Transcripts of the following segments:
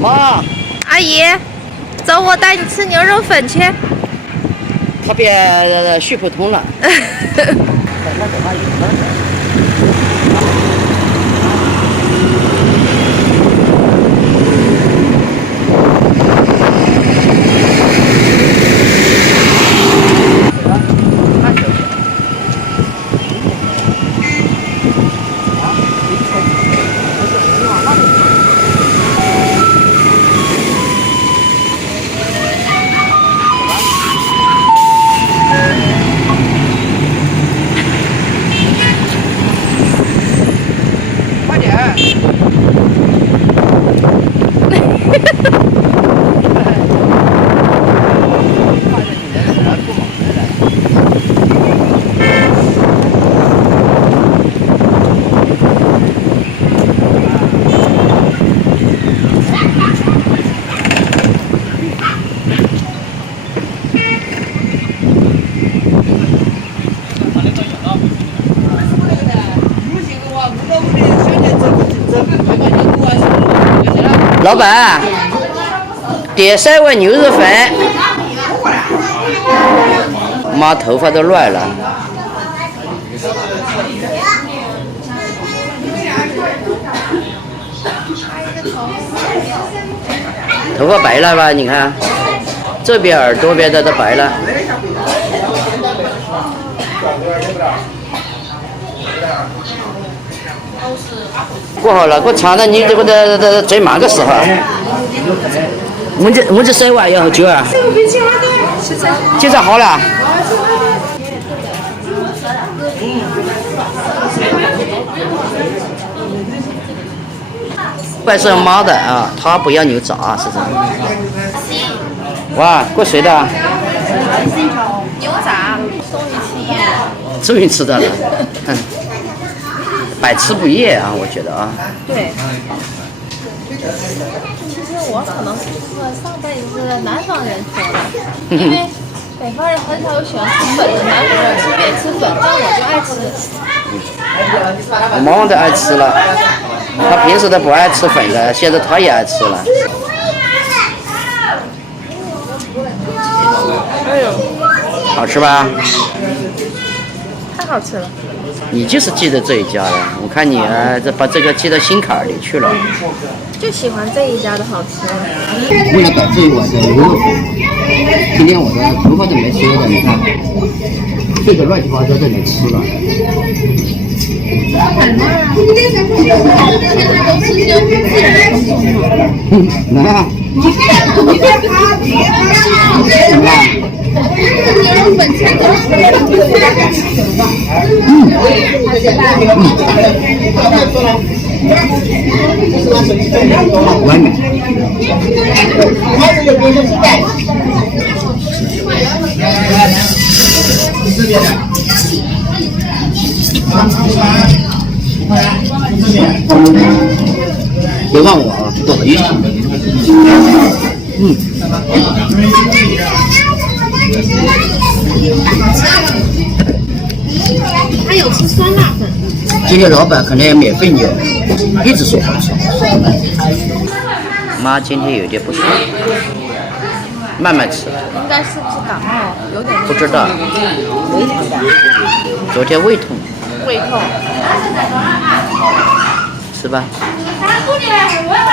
妈，阿姨，走，我带你吃牛肉粉去。他变虚普通了。快点！老板，点3碗牛肉粉。妈头发都乱了。头发白了吧？你看，这边耳朵边的都白了。过好了，我尝尝你这个的最慢个时候。我这3碗要好久啊？现在好了。怪是妈的啊，她不要牛杂，是这样。哇，过谁的？牛杂，终于吃到了。百吃不厌啊，我觉得啊。对。其实我可能是上辈子南方人说的，因为北方人很少有喜欢吃粉的，南方人特别吃粉，但我就爱吃。我妈妈都爱吃了，她平时都不爱吃粉的，现在她也爱吃了。哎呦，好吃吧？太好吃了。你就是记得这一家的，我看你这把这个记到心坎里去了。就喜欢这一家的好吃。为了搞这一碗的牛肉粉，今天我的头发都没修的，你看，这个乱七八糟都没吃了。来啊！怎么样？牛肉粉全都是。完美。别忘我啊，不好意思。还有吃酸辣粉。今天老板可能也免费牛，一直说好吃。妈今天有点不舒服，慢慢吃。应该是不是感冒？有点。不知道。胃痛吧？昨天胃痛。胃痛。吃吧。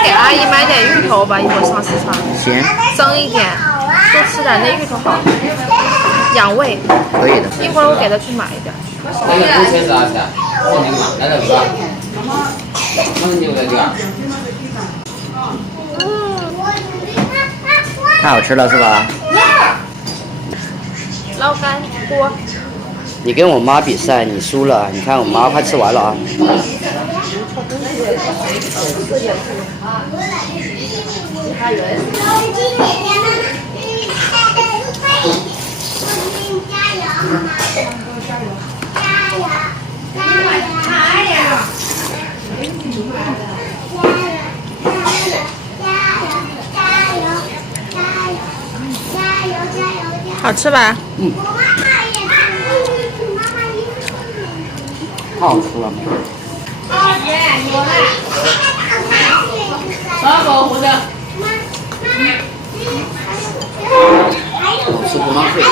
给阿姨买点芋头吧，一会儿上市场。行。蒸一点，多吃点那芋头好，养胃。可以的。一会儿我给她去买一点。太好吃了是吧？捞干锅。你跟我妈比赛，你输了。你看我妈快吃完了啊。好吃吧？太好吃了。吃不浪费。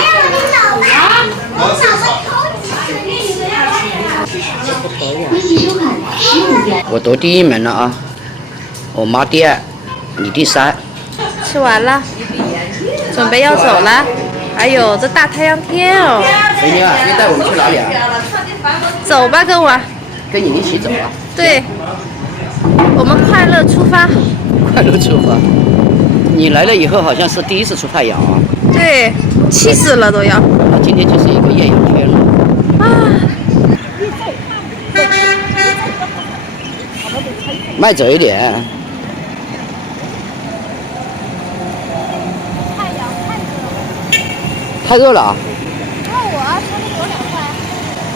我都第一名了啊！我妈第二，你第三。吃完了，准备要走了。哎呦，这大太阳天哦！肥妞啊，你带我们去哪里啊？走吧，跟我。跟你一起走啊！对，我们快乐出发。快乐出发。你来了以后好像是第一次出太阳啊。对，气死了都要。今天就是一个艳阳天了。啊！慢走一点。太热了。